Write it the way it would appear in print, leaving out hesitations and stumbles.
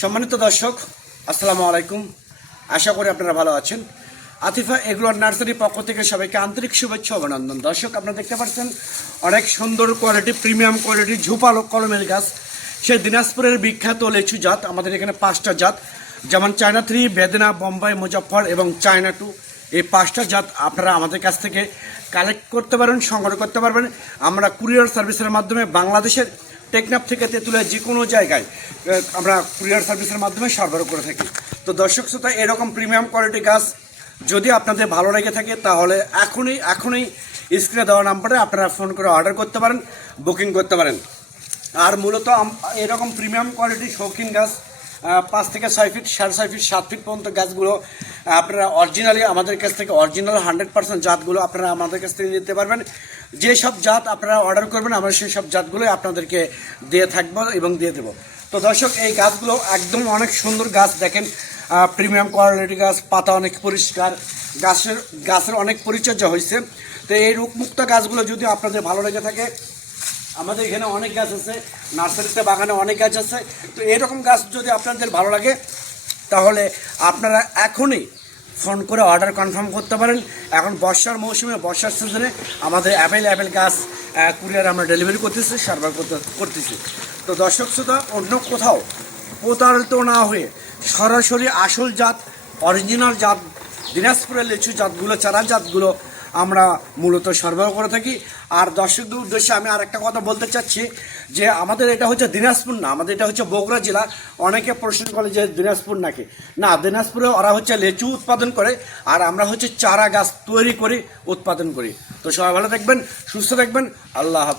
সম্মানিত দর্শক, আসসালামু আলাইকুম। আশা করি আপনারা ভালো আছেন। আতিফা এগ্রো নার্সারির পক্ষ থেকে সবাইকে আন্তরিক শুভেচ্ছা অভিনন্দন। দর্শক, আপনারা দেখতে পাচ্ছেন অনেক সুন্দর কোয়ালিটি, প্রিমিয়াম কোয়ালিটি ঝোপালো কলমের গাছ। সেই দিনাজপুরের বিখ্যাত লেচু জাত আমাদের এখানে 5টা জাত, যেমন চায়না 3, বেদেনা, বোম্বাই, মুজাফফর এবং চায়না 2। এই 5টা জাত আপনারা আমাদের কাছ থেকে কালেক্ট করতে পারবেন, সংগ্রহ করতে পারবেন। আমরা কুরিয়ার সার্ভিসের মাধ্যমে বাংলাদেশের টেকনাফ থেকে তেঁতুলিয়া যে কোনো জায়গায় আমরা কুরিয়ার সার্ভিসের মাধ্যমে সরবরাহ করে থাকি। তো দর্শক শ্রোতা, এরকম প্রিমিয়াম কোয়ালিটি গাছ যদি আপনাদের ভালো লেগে থাকে তাহলে এখনই স্ক্রিনে দেওয়া নাম্বারে আপনারা ফোন করে অর্ডার করতে পারেন, বুকিং করতে পারেন। আর মূলত এরকম প্রিমিয়াম কোয়ালিটি শৌখিন গাছ 5 থেকে 6 ফিট, 6.5 ফিট, 7 ফিট পর্যন্ত গাছগুলো আপনারা অরিজিনালি আমাদের কাছ থেকে অরিজিনাল 100% জাতগুলো আপনারা আমাদের কাছ থেকে নিতে পারবেন। যেসব জাত আপনারা অর্ডার করবেন আমরা সেই সব জাতগুলোই আপনাদেরকে দিয়ে থাকবো এবং দিয়ে দেবো। তো দর্শক, এই গাছগুলো একদম অনেক সুন্দর গাছ। দেখেন, প্রিমিয়াম কোয়ালিটি গাছ, পাতা অনেক পরিষ্কার, গাছের অনেক পরিচর্যা হয়েছে। তো এই রোগমুক্ত গাছগুলো যদি আপনাদের ভালো লেগে থাকে, আমাদের এখানে অনেক গাছ আছে, নার্সারিতে বাগানে অনেক গাছ আছে। তো এরকম গাছ যদি আপনাদের ভালো লাগে তাহলে আপনারা এখনই ফোন করে অর্ডার কনফার্ম করতে পারেন। এখন বর্ষার মৌসুমে, বর্ষার সিজনে আমাদের অ্যাভেলেবেল গাছ কুরিয়ার আমরা ডেলিভারি করতেছি, সরবরাহ করতেছি। তো দর্শক শ্রোতা, অন্য কোথাও প্রতারিত না হয়ে সরাসরি আসল জাত, অরিজিনাল জাত, দিনাজপুরের লিচু জাতগুলো, চারা জাতগুলো আমরা মূলত সরবরাহ করে থাকি। আর দর্শকদের উদ্দেশ্যে আমি আর একটা কথা বলতে চাচ্ছি যে আমাদের এটা হচ্ছে দিনাজপুর না, আমাদের এটা হচ্ছে বগুড়া জেলা। অনেকে প্রশ্ন করে যে দিনাজপুর নাকি, না, দিনাজপুরে ওরা হচ্ছে লিচু উৎপাদন করে আর আমরা হচ্ছে চারা গাছ তৈরি করি, উৎপাদন করি। তো সবাই ভালো থাকবেন, সুস্থ থাকবেন, আল্লাহ হাফেজ।